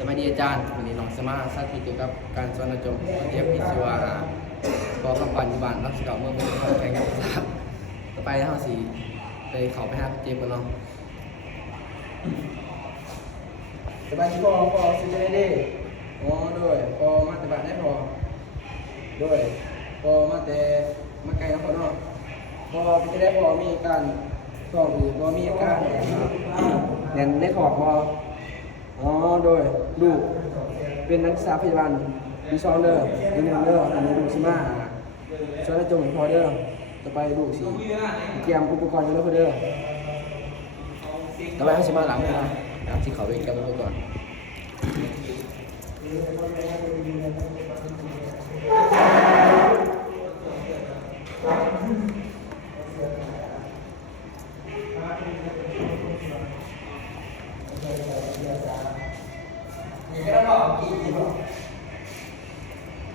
สวัสดีอาจารย์วันนี้น้องสมาสาธิตเกี่ยวกับการสอนจบเทียบวิศวะพอคำปัจจุบันรับสกาวเมื่อเป็นความแข่งกับศาสตร์ต่อไปแล้วสิไปเขาไปหาเจ็บกันเนาะสบายดีพอสิได้ดีอ๋อด้วยพอมาแต่บ้านได้พอด้วยพอมาแต่มาไกลแล้วพอเนาะพอจะได้พอมีการสอบหรือพอมีอาการเรียนได้ขอบพออ๋อโดยลูกเป็นนักศึกษาพยาบาลปีสองเด้อปีหนึ่งเด้ออันนี้ลูกสิมาช่วยได้จงพอเด้อจะไปลูกสิเตรียมอุปกรณ์กันแล้วพอเด้อต่อไปเขาสิมาหลังนะหลังที่เขาไปกันแล้วก่อน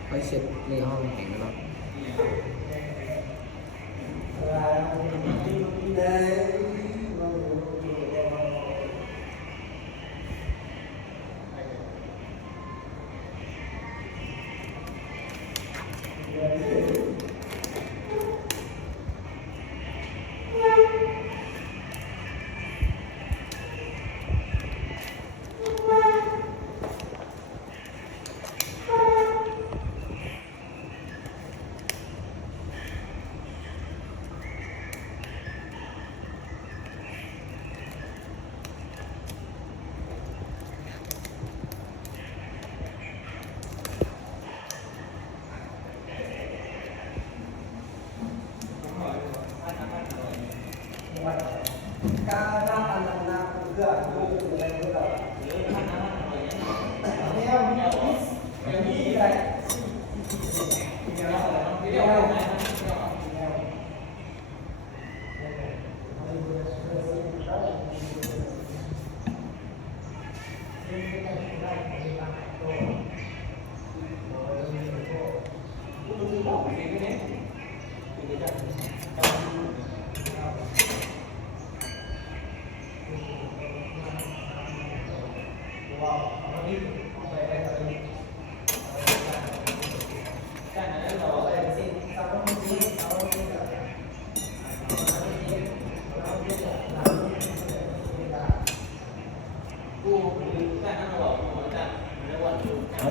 ไปเสร็จในห้องแข่งแล้วเนาะการร่างอันนั้นนะเพื่ออะไรเพื่อ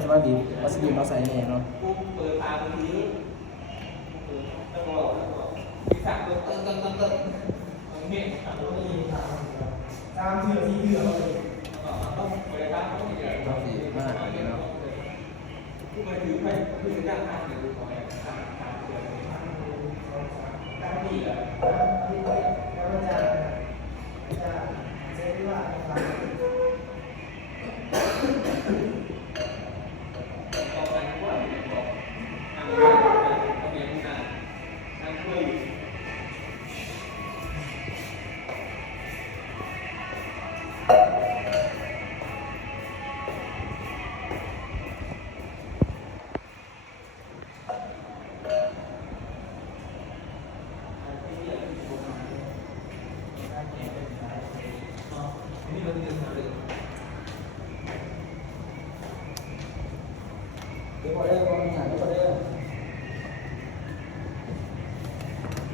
สวัสดีวัสดุมาใส่เนี่ยเนาะเปิดตาตรงนี้ต้องบอกมีสั่งเติมตรงนี้ตามเถื่อที่เถื่อต้องบริการต้องเถื่อต้องสีมากเลยเนาะผู้มาถือไปถือด้านข้างหรือของอะไรตามเถื่อตามนี่แหละแล้วมันจะเช็คว่าเดี๋ยวพอได้ก็มีหาได้พอได้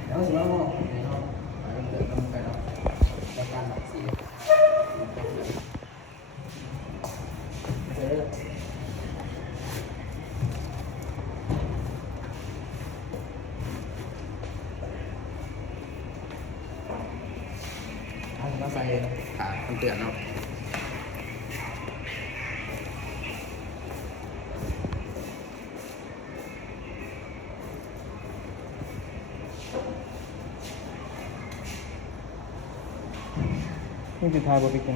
แล้วสิว่าห้องนี่เนาะไปเดินต้องไปเนาะรายการหลักสี่ไปเลยเราใส่ขาคนเตือนเนาะนี่คือทายบ่พี่แก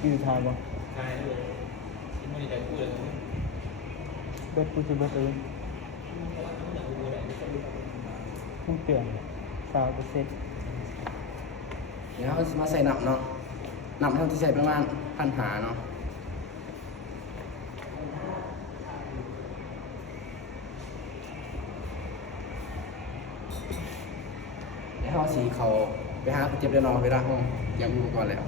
นี่คือทายบ่ใช่เลยที่ไม่ได้พูดเลย เบิดกูจะเบิดเลยมันเปลี่ยน30%เดี๋ยวเขาจะมาใส่หนับเนาะหนับเท่าที่ใส่ประมาณ1,500เนาะเดี๋ยวเขาสีเขาไปหาเจ็บเดินนอนเวลาห้องยังรู้ก่อนแล้ว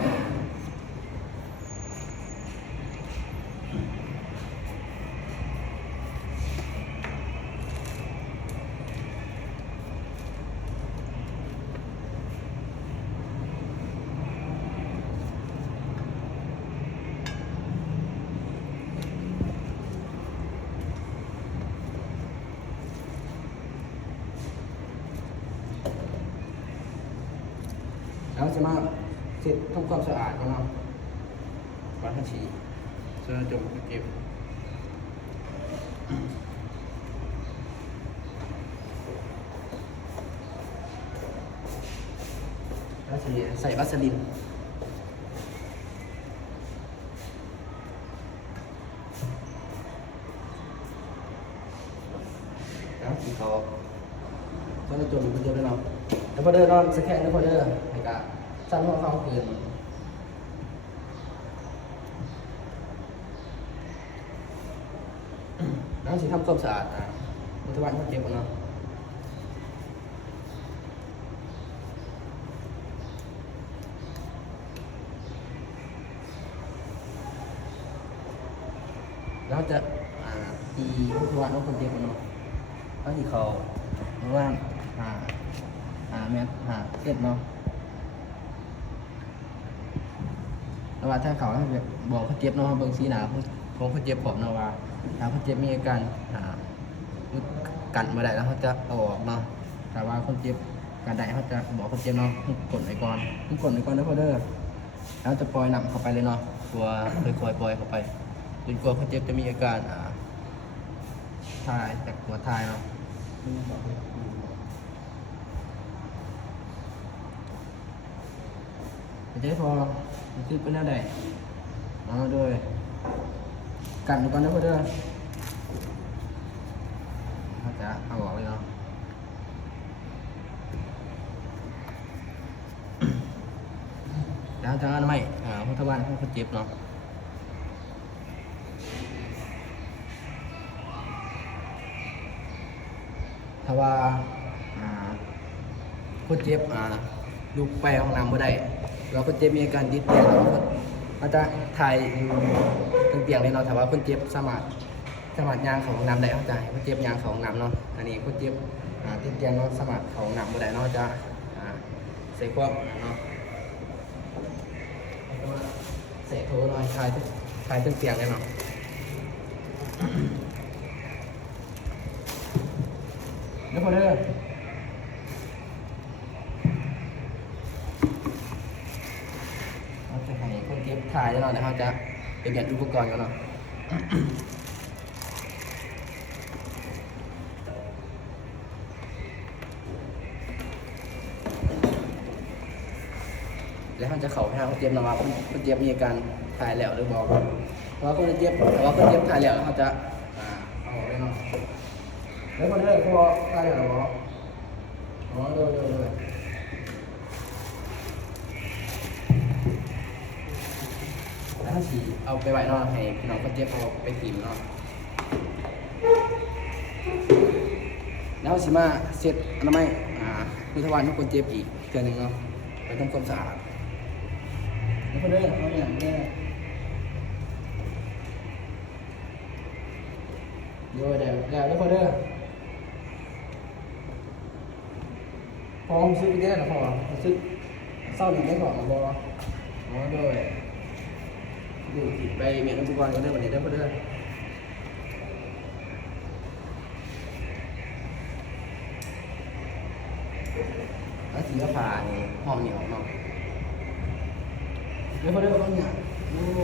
แล้วจะมาเสร็จทำความสะอาดก่อนเนาะก่อนทันทีเสื้อจมเก็บแล้วจะใส่วัสลินแล้วสีเขาเสื้อจมเก็บด้วยเนาะแล้วพอเดินนอนสแกนแล้วพอเดินให้กะสั้นหัวเข้าคืนแล้วสิทำความสะอาดมุทวันเขาเก็บเนาะแล้วจะตีมุทวันเขาเก็บเนาะแล้วที่เขามุทวันเมตรเจ็ดเนาะแล้วว่าถ้าเขาบอกเขาเจ็บเนาะเบิ่งสีหนาของเขาเจ็บผมเนาะว่าถ้าเขาเจ็บมีอาการกันมาได้แล้วเขาจะเอาออกเนาะแต่ว่าคนเจ็บกันได้เขาจะบอกคนเจ็บเนาะกดไว้ก่อนกดไว้ก่อนนะพ่อเด้อแล้วจะปล่อยนำเข้าไปเลยเนาะตัวค่อยๆปล่อยเข้าไปจนกว่าคนเจ็บจะมีอาการทายจากหัวทายเนาะจะได้พอซื้อไปแนวใดเอาด้วยกันก่อนนะพ่อเด้อเขาจะเอาออกเลยเนาะแล้วจะอันใหม่พุทธวันเขาเจ็บเนาะถ้าว่าคนเจ็บลุกไปห้องน้ำไม่ได้เราคนเจ็บมีอาการติดเตียงเราก็จะถ่ายตั้งเตียงเลยเนาะแต่ว่าคนเจ็บสามารถยางของน้ำได้เข้าใจคนเจ็บยางของน้ำเนาะอันนี้คนเจ็บติดเตียงเนาะสามารถของน้ำไม่ได้เนาะจะใส่ควบเนาะใส่โถหน่อยถ่ายตั้งเตียงเลยเนาะแล้วพอเด้อจะให้คนเก็บถ่ายแล้วเนาะเขาจะเปลี่ยนอุปกรณ์กันเนาะแล้วเขาจะเข่าให้เขาเจ็บนะว่าคนเจ็บมีอาการถ่ายแล้วหรือบอกเพราะว่าคนเจ็บถ่ายแล้วเขาจะเอาออกเลยเนาะแล้วคนเด้อพอถ่ายแล้วหรออ๋อโดยแล้วสีเอาไปไว้นอนให้พี่น้องคนเจ็บเอาไปกินเนาะแล้วสิมาเสร็จอนามัยพุทธวันทุกคนเจ็บอีกเทื่อนึงเนาะไปทำความสะอาดแล้วก็เด้อเอาอย่างนี้โดยแล้วก็เด้อพอซื้อไปได้หรอพอซื้อเศร้าหนึ่งได้ก่อนบอโดยดูติดไปเมียนทุกวันก็ได้วันนี้ได้ก็ได้แล้วสีก็ผ่านี่ห้องเหนียวเนาะแล้วก็ได้ก็ต้องเนี่ยโอ้โห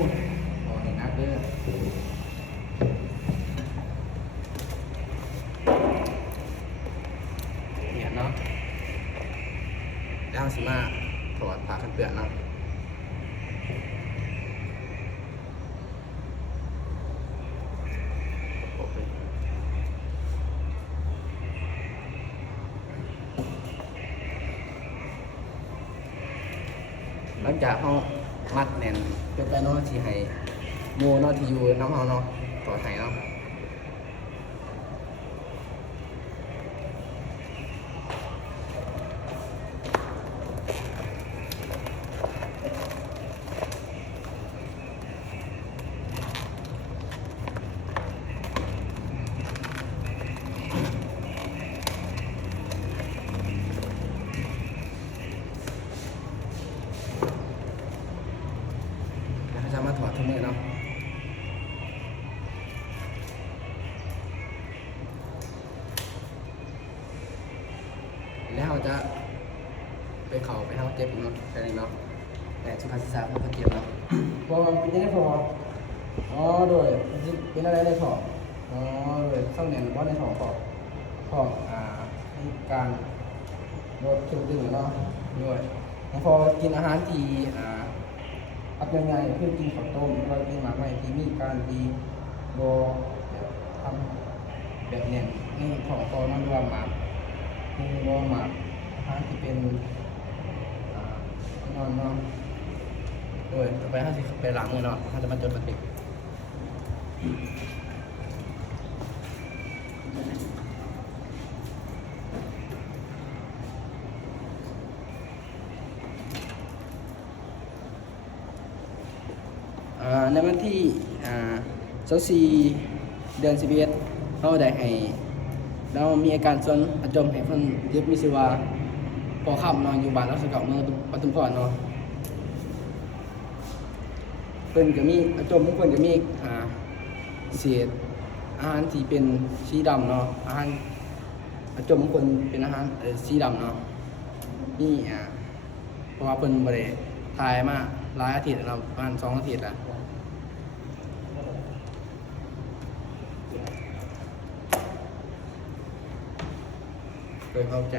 นี่นักเด้อเนี่ยเนาะแล้วสิมาถอดผ้ากันเปื้อนเนาะหลังจากเขามัดแน่นเป็นไปเนาะที่ให้โมเนาะที่อยู่น้ำเขาเนาะต่อไห้เนาะจะมาถอดทั้งมือเนาะ เจ็บเนาะแค่นี้เนาะแต่สุขศึกษาเขาเจ็บเนาะพอมันเป็นยังไงพออ๋อโดยเป็นอะไรในท้องอ๋อโดยเศร้าแน่นว่าในท้องท้องมีการลดเข้มตึงเนาะด้วยพอกินอาหารที่อับยังไงเพื่อกินข้าวต้มเรากินหมากไม้ที่มีการที่โบทำแบบเนี้ยนี่ของพอนั่นว่าหมากนี่ว่าหมากอาหารที่เป็นนอนเนาะโดยต่อไปถ้าสิไปหลังเลยเนาะถ้าจะมาจดบันทึกในวันที่24เดือน11เราได้ให้เรามีอาการส่วนอาจมให้เพิ่นเรียกมีชื่อว่าพอค่ำเนาะอยู่บ้านรัศกาเมืองปทุมพรเนาะเพิ่นก็มีอาจมทุกคนก็มีเศษอาหารที่เป็นสีดำเนาะอาหารอาจมทุกคนเป็นอาหารสีดำเนาะนี่เพราะว่าเพิ่นบ่ได้ทายมาหลายอาทิตย์แล้วเนาะประมาณ2อาทิตย์แล้วโดยเข้าใจ